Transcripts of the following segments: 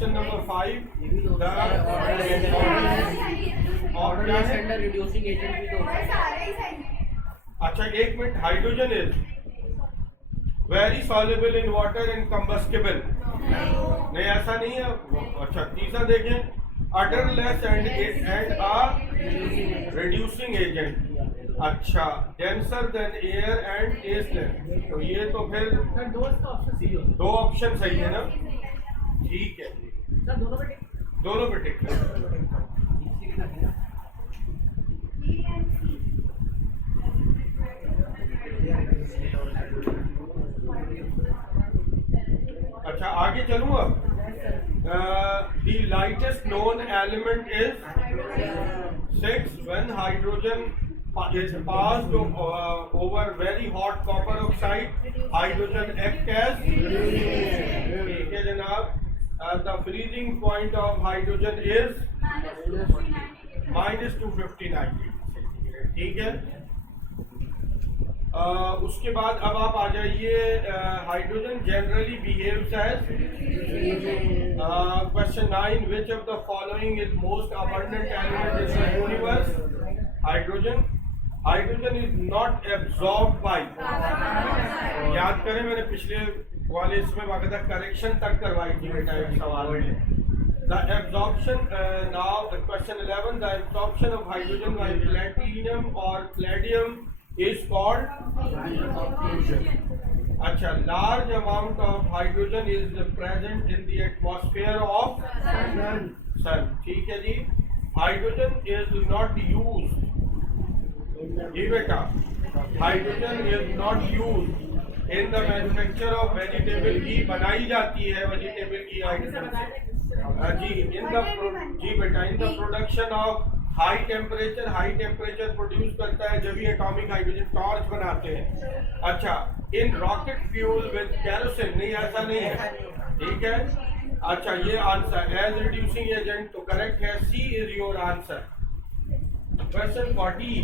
Question number 5 reducing agent भी तो अच्छा एक minute, hydrogen is very soluble in water and combustible, नहीं ऐसा नहीं है। अच्छा तीसरा देखें, अडरलेस एंड रिड्यूसिंग एजेंट, अच्छा denser then air and tasteless, तो ये तो फिर दो ऑप्शन सही है ना, ठीक है दोनों पे टिक अच्छा आगे चलूँ अब। The lightest known element is 6 when hydrogen is passed over very hot copper oxide, hydrogen act as, ठीक है जनाब, the freezing point of hydrogen is -259, ठीक है। उसके बाद अब आप आ जाइए, hydrogen generally behaves as, question 9, which of the following is most abundant element in the universe, hydrogen. Hydrogen is not absorb by, याद करें मैंने पिछले वाले इसमें बाकायदा करेक्शन तक करवाई थी बेटा एक सवाल में। The absorption, now question 11, the absorption of hydrogen by platinum और प्लेडियम इज कॉल्ड, अच्छा large amount of hydrogen is present in the atmosphere of sun, ठीक है जी। हाइड्रोजन इज नॉट यूज्ड, जी बेटा, hydrogen is not use in the manufacture of vegetable ghee, बनाई जाती है वेजिटेबल घी हाइड्रोजन से, जी इन द, जी बेटा, in the production of high temperature produce करता है जब ये एटॉमिक हाइड्रोजन टॉर्च बनाते हैं। अच्छा in rocket fuel with kerosene, नहीं ऐसा नहीं है, ठीक है। अच्छा ये आंसर एज रिड्यूसिंग एजेंट तो करेक्ट है, C is your answer. Question 14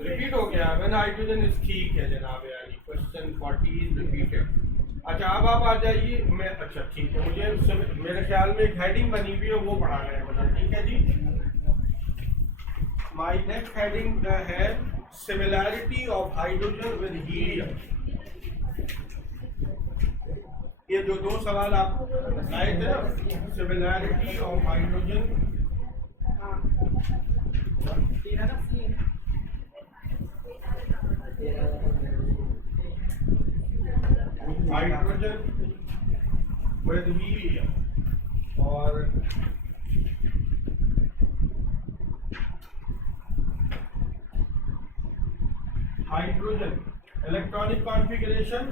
repeat हो गया, व्हेन हाइड्रोजन इज, ठीक है जनाब यानी क्वेश्चन 14 रिपीटेड। अच्छा अब आप आ जाइए, मैं अच्छा ठीक है, मुझे मेरे ख्याल में एक हेडिंग बनी हुई है वो पढ़ाना है मुझे, ठीक है जी। माय नेक्स्ट हेडिंग है similarity of hydrogen with helium. ये जो दो सवाल आप आए थे ना, similarity of hydrogen, hydrogen with helium और हाइड्रोजन इलेक्ट्रॉनिक कॉन्फ़िगरेशन,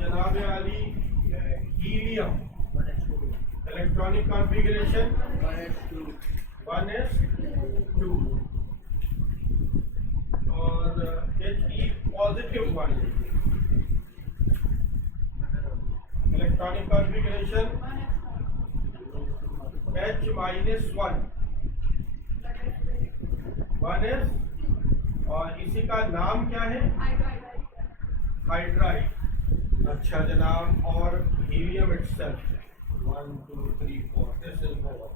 जनाब आली हीलियम इलेक्ट्रॉनिक कॉन्फ़िगरेशन 1s2 और He positive 1, electronic configuration H-1 1s, और इसी का नाम क्या है, हाइड्राइड। अच्छा जनाब, और helium itself 1 2 3 4, this is more.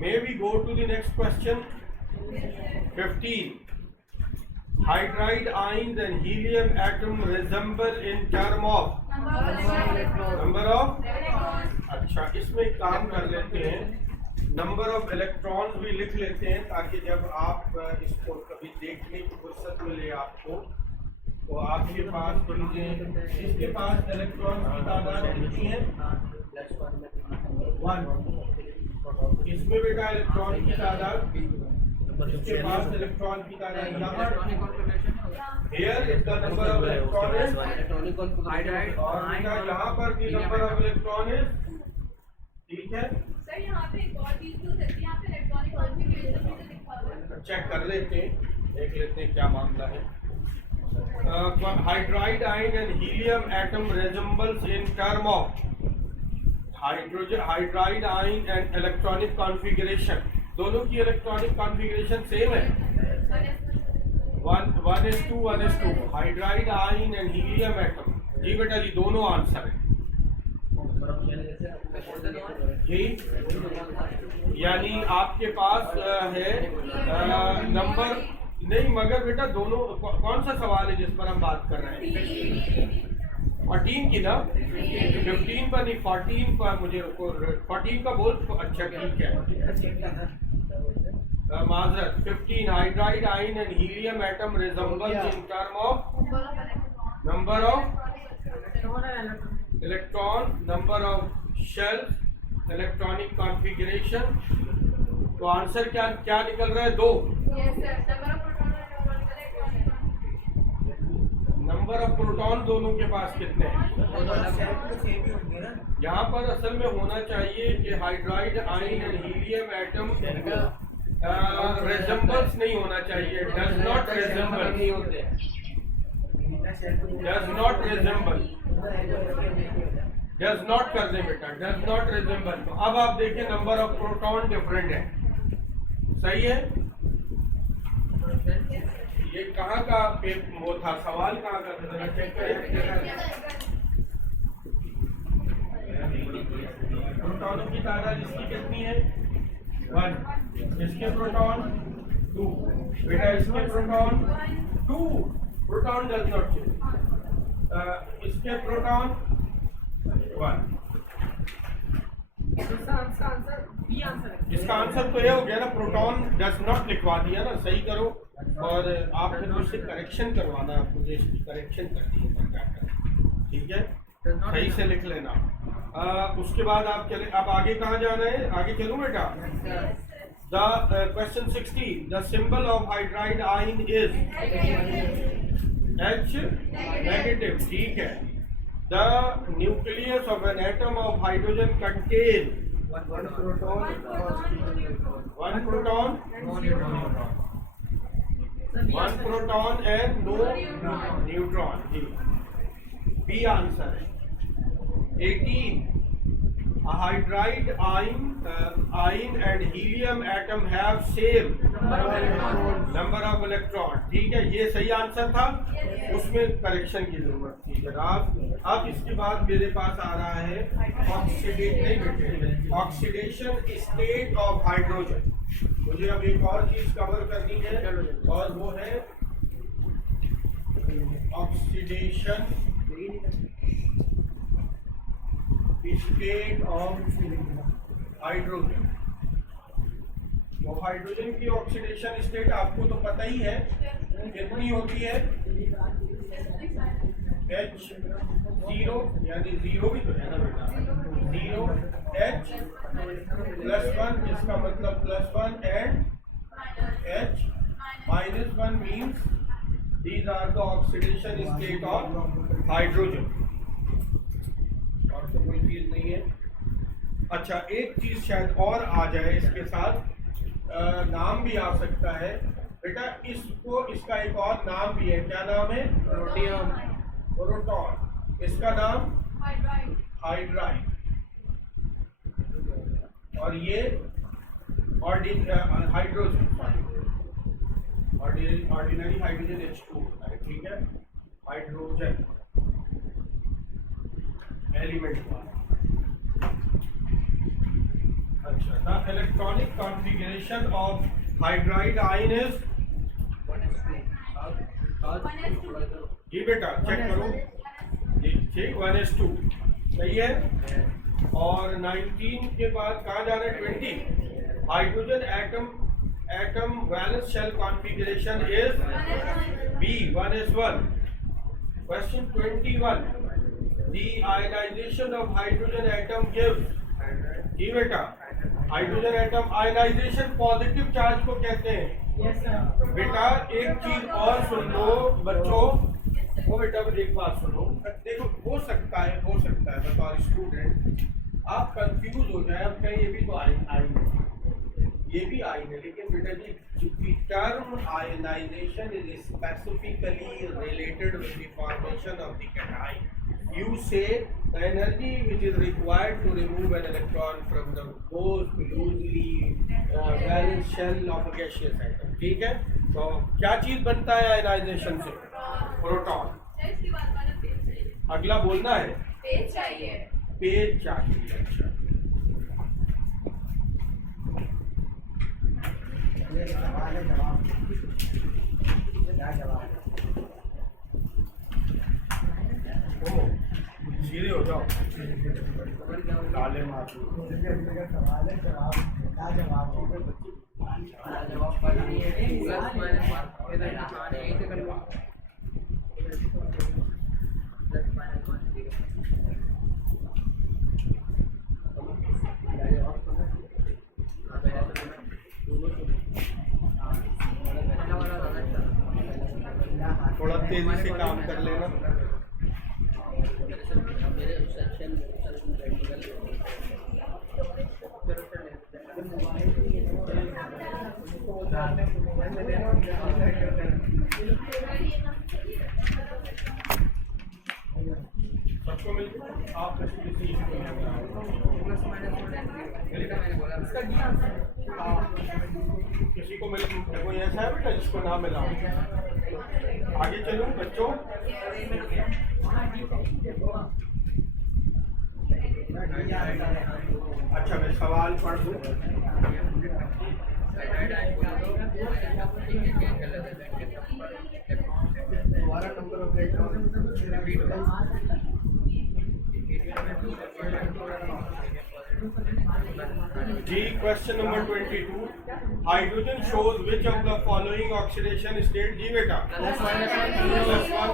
May we go to the next question? 15. Hydride ions and helium atom resemble in term of number of, अच्छा इसमें काम कर लेते हैं, नंबर ऑफ इलेक्ट्रॉन्स भी लिख लेते हैं ताकि जब आप इसको कभी देखने की फुर्सत मिले आपको तो आपके पास इसके पास इलेक्ट्रॉन की तादाद कितनी है, 1। इसमें बेटा इलेक्ट्रॉन की तादाद, इसके पास इलेक्ट्रॉन की तादाद, here is the number of electrons, और यहाँ पर भी नंबर ऑफ इलेक्ट्रॉन है, ठीक है। सर यहाँ पे एक और चीज तो रहती है, यहाँ पे इलेक्ट्रॉनिक कॉन्फ़िगरेशन भी तो लिखा हुआ है, चेक कर लेते हैं, देख लेते हैं क्या मामला है। Hydride ion and helium atom resembles in term of hydrogen hydride ion and electronic configuration, दोनों की इलेक्ट्रॉनिक कॉन्फ़िगरेशन सेम है, 1s2 1s2 hydride ion and helium atom. जी बेटा जी, दोनों आंसर है जी। यानी आपके पास है नंबर नहीं, मगर बेटा दोनों कौन सा सवाल है जिस पर हम बात कर रहे हैं? 14 की ना, 15 पर नहीं 14 पर, मुझे 14 का बोल। अच्छा ठीक है, माजरत 15 hydride ion and helium atom resembles in term of number of electron, number of shells, electronic configuration. तो आंसर क्या क्या निकल रहा है? 2। नंबर ऑफ प्रोटॉन दोनों के पास कितने हैं? यहाँ पर असल में होना चाहिए कि hydride ion and helium atom resembles नहीं होना चाहिए, does not resemble, does not resemble, does not कर दे बेटा, डज नॉट रिजेंबल। तो अब आप देखिए नंबर ऑफ प्रोटॉन डिफरेंट है, सही है। ये कहाँ का वो था सवाल, कहाँ का था चेक करें। प्रोटॉनों की तादाद इसकी कितनी है? 1, इसके प्रोटॉन 2, बेटा इसके proton 2, proton does not change, इसके प्रोटॉन 1। इसका आंसर तो ये हो गया ना, प्रोटॉन डज नॉट लिखवा दिया ना, सही करो। और आप फिर मुझसे करेक्शन करवाना, मुझे इसकी करेक्शन करनी है, क्या करें, ठीक है, सही से लिख लेना। उसके बाद आप चले, अब आगे कहाँ जाना है? आगे चलूँ बेटा। The question 60, the symbol of hydride ion is H negative, ठीक है। The nucleus of an atom of hydrogen contain 1 proton, 1 proton and no neutron. जी, बी आंसर है। 18, a hydride ion and helium atom have same number of electron, ठीक है, ये सही answer था, उसमें करेक्शन की जरूरत थी जनाब। अब इसके बाद मेरे पास आ रहा है ऑक्सीडेशन स्टेट ऑफ हाइड्रोजन। मुझे अब एक और चीज कवर करनी है और वो है ऑक्सीडेशन स्टेट ऑफ हाइड्रोजन। वो हाइड्रोजन की ऑक्सीडेशन स्टेट आपको तो पता ही है कितनी होती है, H0, यानी 0 भी तो है ना बेटा, 0 H+1, इसका मतलब +1 and H-1 means these are the oxidation state of hydrogen. और तो कोई चीज नहीं है। अच्छा, एक चीज शायद और आ जाए इसके साथ, नाम भी आ सकता है बेटा इसको, इसका एक और नाम भी है, क्या नाम है? प्रोटॉन, इसका नाम हाइड्राइड, और ये हाइड्रोजन, ऑर्डिनरी हाइड्रोजन H2 होता है, ठीक है, हाइड्रोजन एलिमेंट का। अच्छा, the electronic configuration of hydride ion is, जी बेटा चेक करो जी, ठीक, 1s2 सही है। और 19 के बाद कहाँ जा रहे हैं? 20, hydrogen atom valence shell configuration is B, 1s1। Question 21, the ionization of hydrogen atom gives, जी बेटा hydrogen atom ionization positive charge को कहते हैं। बेटा एक चीज और सुन लो बच्चों, वो बेटा एक बात सुनो, देखो हो सकता है बतौर स्टूडेंट आप कंफ्यूज हो जाए, अब कहीं ये भी तो आयन है, ये भी आयन है, लेकिन बेटा जी the term ionization is specifically related with the formation of the cation. You say The energy which is required to remove an electron from the most loosely balanced shell of a gaseous atom. ठीक है? तो क्या चीज बनता है ionization से? Proton. इसके बाद वाला पेज चाहिए. अगला बोलना है पेज चाहिए. पेज चाहिए. अच्छा. सीधे हो जाओ. काले माथू. थोड़ा तेजी से काम कर लेना. सबको मिलकर आप किसी को मिल कोई ऐसा है बेटा जिसको ना मिला. आगे चलूं बच्चों. अच्छा मैं सवाल पढ़ दूं. जी question number 22. Hydrogen shows which of the following oxidation state? जी बेटा. +1,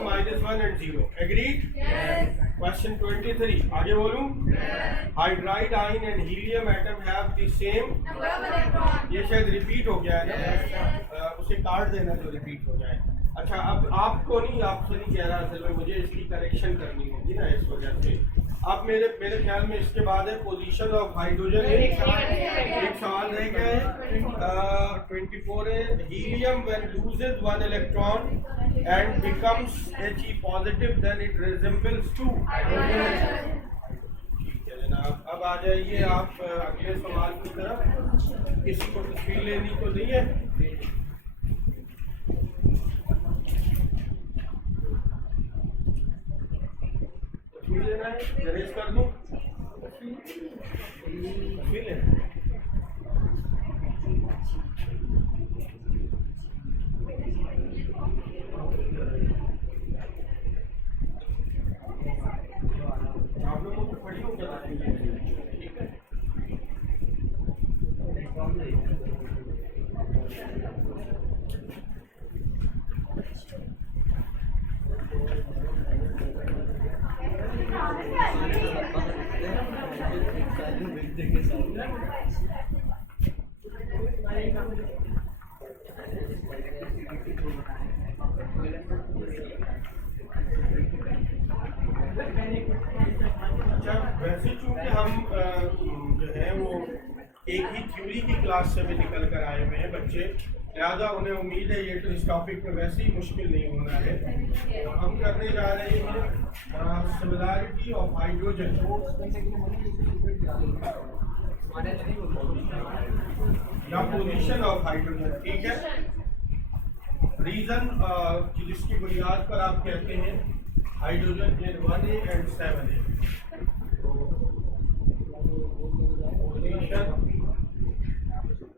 -1 and 0. Agreed? Yes. Question 23. आगे बोलूं. Hydride ion and helium atom have the same. Number of electron. ये शायद रिपीट हो गया है ना. उसे काट देना जो रिपीट हो जाए. अच्छा अब आपको नहीं, आपसे नहीं कह रहा असल में, मुझे इसकी करेक्शन करनी होगी ना इस वजह से. अब मेरे ख्याल में इसके बाद है पोजीशन ऑफ हाइड्रोजन. एक सवाल रह गया है. 24 है. Helium when loses one electron and becomes He positive then it resembles to. ठीक है जनाब. अब आ जाइए आप अगले सवाल की तरफ. किसी को तस्वीर लेनी तो नहीं है? लेना है अरेंज कर दूं. तस्वीर लेना. आप लोगों को पढ़ी होगा ठीक है. वैसे चूंकि हम जो है वो एक ही थ्योरी की क्लास से भी निकल कर आए हुए हैं बच्चे, लिहाजा उन्हें उम्मीद है ये तो इस टॉपिक में वैसे ही मुश्किल नहीं होना है. तो हम करने जा रहे हैं सिमिलैरिटी ऑफ हाइड्रोजन या पोजीशन ऑफ हाइड्रोजन. ठीक है. रीजन जिसकी बुनियाद पर आप कहते हैं hydrogen in 1A and 7A. Position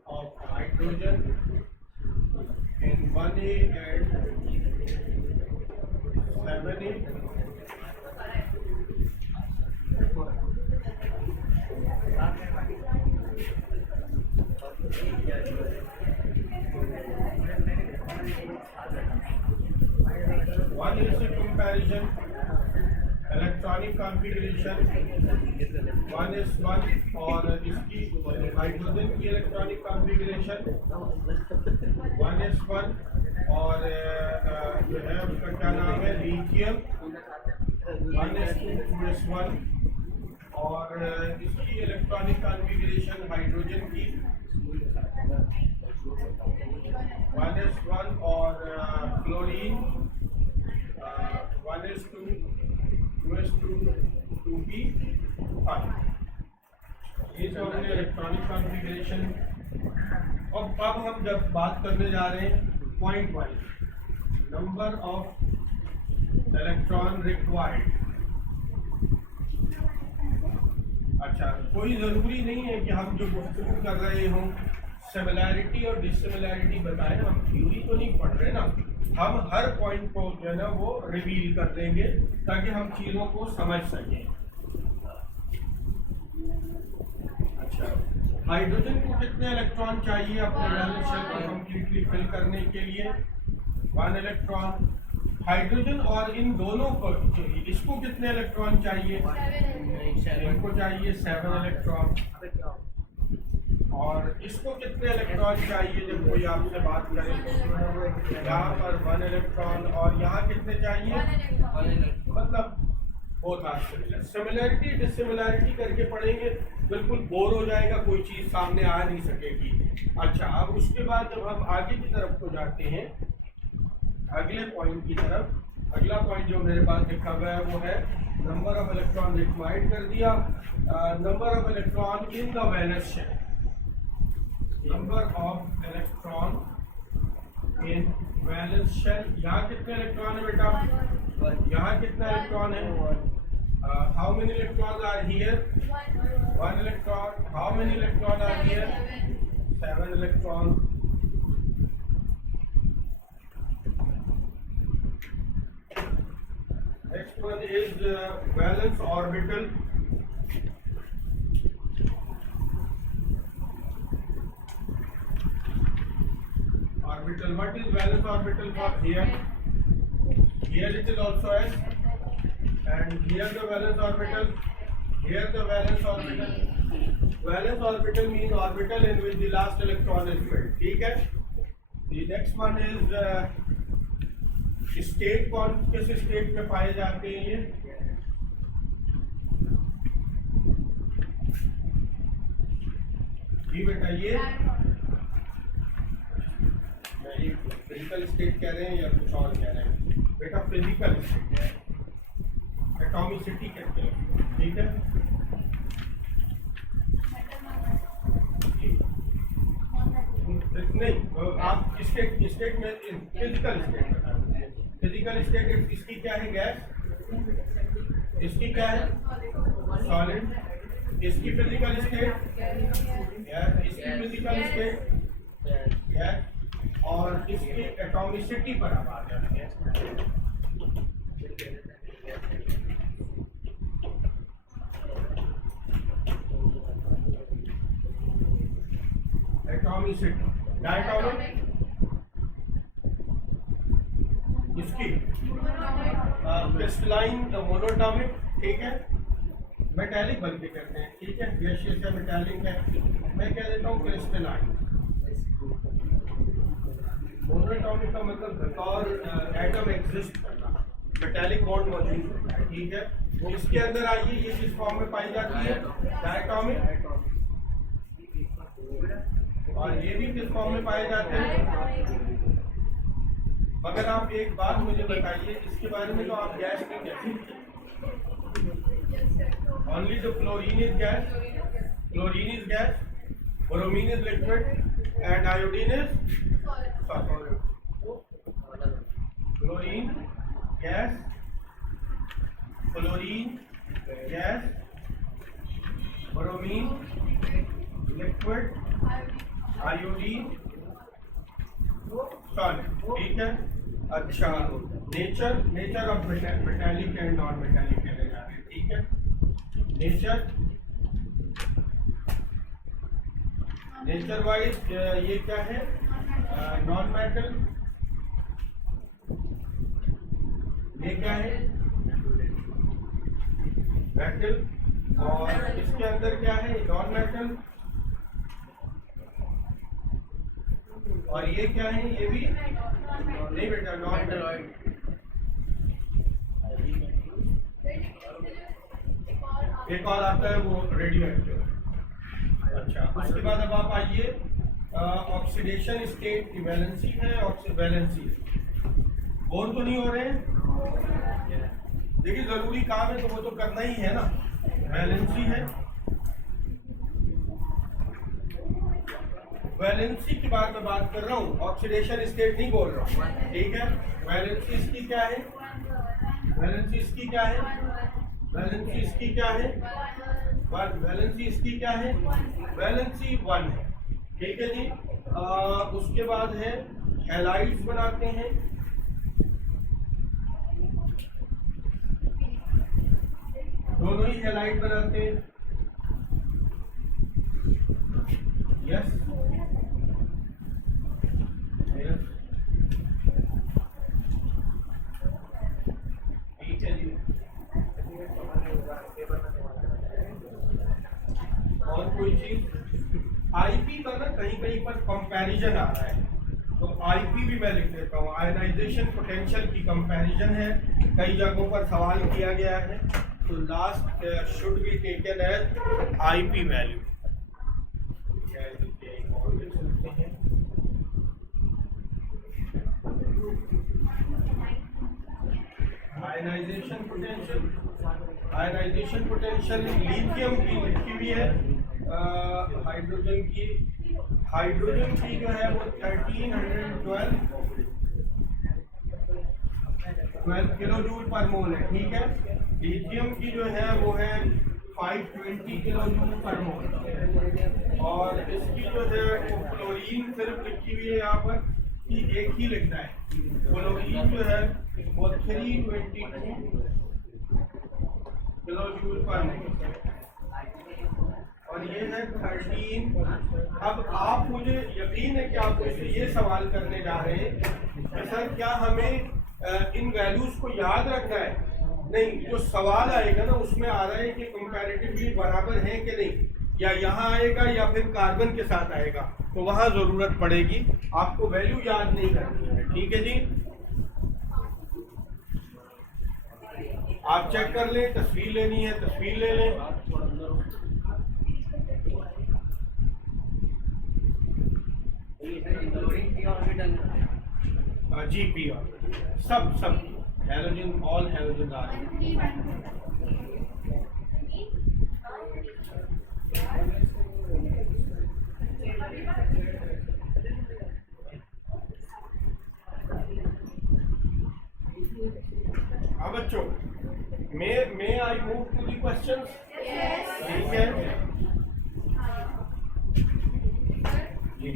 of hydrogen in 1A and 7A. One is a comparison, electronic configuration. One is one और इसकी हाइड्रोजन की इलेक्ट्रॉनिक कॉन्फ़िगरेशन 1s1 और जो है उसका क्या नाम है लिथियम 1s2 2s1 और इसकी इलेक्ट्रॉनिक कॉन्फ़िगरेशन हाइड्रोजन की 1s1 और क्लोरीन 1s2 2s2 ये तो हमने इलेक्ट्रॉनिक कॉन्फ़िगरेशन। अब हम जब बात करने जा रहे हैं point wise number of electron required. अच्छा, कोई ज़रूरी नहीं है कि हम जो गुफ्तगू कर रहे हों सिमिलैरिटी और डिसिमिलैरिटी बताएं। हम थ्योरी तो नहीं पढ़ रहे ना, हम हर पॉइंट को जो है ना वो रिवील कर देंगे ताकि हम चीज़ों को समझ सकें। अच्छा, हाइड्रोजन को कितने इलेक्ट्रॉन चाहिए अपने वैलेंस शेल को कंप्लीटली फिल करने के लिए? 1 इलेक्ट्रॉन। हाइड्रोजन और इन दोनों को, इसको कितने इलेक्ट्रॉन चाहिए? इनको चाहिए 7 इलेक्ट्रॉन। और इसको कितने इलेक्ट्रॉन चाहिए? जब कोई आपसे बात करे यहाँ पर 1 इलेक्ट्रॉन और यहाँ कितने चाहिए? मतलब बहुत आसान। सिमिलैरिटी डिसिमिलैरिटी करके पढ़ेंगे, बिल्कुल बोर हो जाएगा, कोई चीज़ सामने आ नहीं सकेगी। अच्छा, अब उसके बाद जब हम आगे की तरफ को जाते हैं, अगले पॉइंट की तरफ, अगला पॉइंट जो मेरे पास लिखा हुआ है वो है नंबर ऑफ इलेक्ट्रॉन रिक्वायर्ड कर दिया। Number of electron in the valence shell, number of electron in valence shell. यहाँ कितने इलेक्ट्रॉन है बेटा? यहाँ कितना इलेक्ट्रॉन है? How many electron are here? 1 electron. How many electron are here? 7 electron. Next one is valence orbital. Orbital. What is valence orbital for here? Here it is also S, and here the valence orbital. Here the valence orbital. Valence orbital means orbital in which the last electron is filled. ठीक है? The next one is state. कौन किस state में पाए जाते हैं ये? जी बेटा, ये फिजिकल स्टेट कह रहे हैं या कुछ और कह रहे हैं? बेटा फिजिकल स्टेट है, एटॉमिसिटी कहते हैं। ठीक है, नहीं आप स्टेट में फिजिकल स्टेट बता दें। फिजिकल स्टेट इसकी क्या है? गैस। इसकी क्या है? सॉलिड। इसकी फिजिकल स्टेट गैस। इसकी फिजिकल स्टेट गैस। और इसकी एटॉमिसिटी पर अब आ जाते हैं। एटॉमिसिटी डायटोमिक, इसकी क्रिस्टलाइन मोनोटॉमिक। ठीक है, मेटालिक बन के करते हैं। ठीक है, गैसियस है, मेटालिक है, मैं कह देता हूँ क्रिस्टलाइन। मोनोटॉमिक का मतलब बतौर एटम एग्जिस्ट करना, मेटालिक बॉन्ड मौजूद होता है। ठीक है, इसके अंदर आइए, ये किस फॉर्म में पाई जाती है? डायटोमिक। और ये भी किस फॉर्म में पाए जाते हैं? अगर आप एक बात मुझे बताइए, इसके बारे में तो आप गैस नहीं कह सकते। Only the fluorine is gas, chlorine is gas, bromine is liquid and iodine is solid. Chlorine gas, fluorine gas, bromine liquid, iodine solid. ठीक है, अच्छा, nature of metallic and non metallic कहने जा रहे हैं। ठीक है, नेचर वाइज ये क्या है? Non metal. ये क्या है? मेटल। और इसके अंदर क्या है? Non metal. और ये क्या है? ये भी नहीं बेटा, नॉन मेटल। एक और आता है वो रेडियो एक्टिव। अच्छा, उसके बाद अब आप आइए ऑक्सीडेशन स्टेट की वैलेंसी है, वैलेंसी बोर तो नहीं हो रहे हैं? देखिए जरूरी काम है तो वो तो करना ही है ना, वैलेंसी है। वैलेंसी की बात मैं बात कर रहा हूँ, ऑक्सीडेशन स्टेट नहीं बोल रहा हूँ, ठीक है। वैलेंसी इसकी क्या है, वैलेंसी इसकी क्या है, वैलेंसी इसकी क्या है, वैलेंसी इसकी क्या है, वैलेंसी 1 है, ठीक है जी। उसके बाद है हैलाइड्स बनाते हैं, दोनों ही हैलाइड बनाते हैं, यस यस, ठीक है जी। और कोई चीज आईपी का ना कहीं कहीं पर कंपैरिजन आ रहा है, तो आईपी भी मैं लिख देता हूँ, आयनाइजेशन पोटेंशियल की कंपैरिजन है, कई जगहों पर सवाल किया गया है, तो last should be taken as IP value. Ionization potential, ionization potential lithium की लिखी हुई है, हाइड्रोजन की जो है वो 1312 किलो जूल पर मोल है, ठीक है। लिथियम की जो है वो है 520 किलो जूल पर मोल, और इसकी जो है वो फ्लोरीन सिर्फ लिखी हुई है यहाँ पर कि एक ही लिखना है, फ्लोरीन जो है वो 322 किलो जूल पर मोल, और ये है 13। अब आप मुझे यकीन है कि आप मुझसे ये सवाल करने जा रहे हैं कि सर क्या हमें इन वैल्यूज को याद रखना है? नहीं, जो सवाल आएगा ना उसमें आ रहा है कि कंपैरेटिवली बराबर है कि नहीं, या यहाँ आएगा या फिर कार्बन के साथ आएगा, तो वहां जरूरत पड़ेगी, आपको वैल्यू याद नहीं करनी है, ठीक है जी। आप चेक कर लें, तस्वीर लेनी है तस्वीर ले लें। जी पी सब हैलोजन, ऑल हैलोजन आ रहे हैं। हाँ बच्चों, may I move to the questions? Yes. ठीक है जी।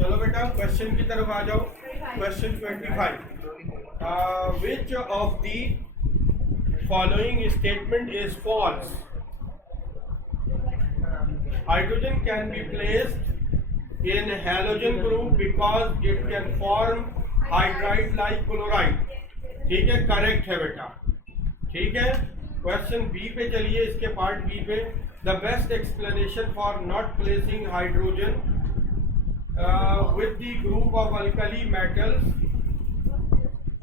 चलो बेटा क्वेश्चन की तरफ आ जाओ। Question 25, which of the following statement is false? Hydrogen can be placed in halogen group because it can form hydride like chloride। ठीक है, करेक्ट है बेटा, ठीक है। क्वेश्चन बी पे चलिए, इसके पार्ट बी पे, the best explanation for not placing hydrogen with the group of alkali metals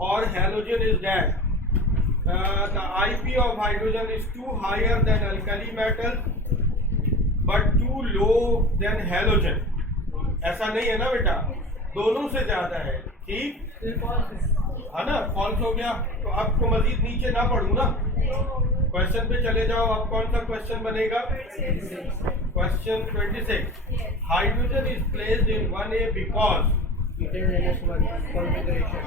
or halogen is that the IP of hydrogen is too higher than alkali metals but too low than halogen। ऐसा नहीं है ना बेटा, दोनों से ज्यादा है, ठीक है ना। फॉल्स हो गया, तो अब तो मजीद नीचे ना पढ़ू ना, क्वेश्चन पे चले जाओ। अब कौन सा क्वेश्चन बनेगा? Question 26, hydrogen is placed in 1A because it is NH1 configuration।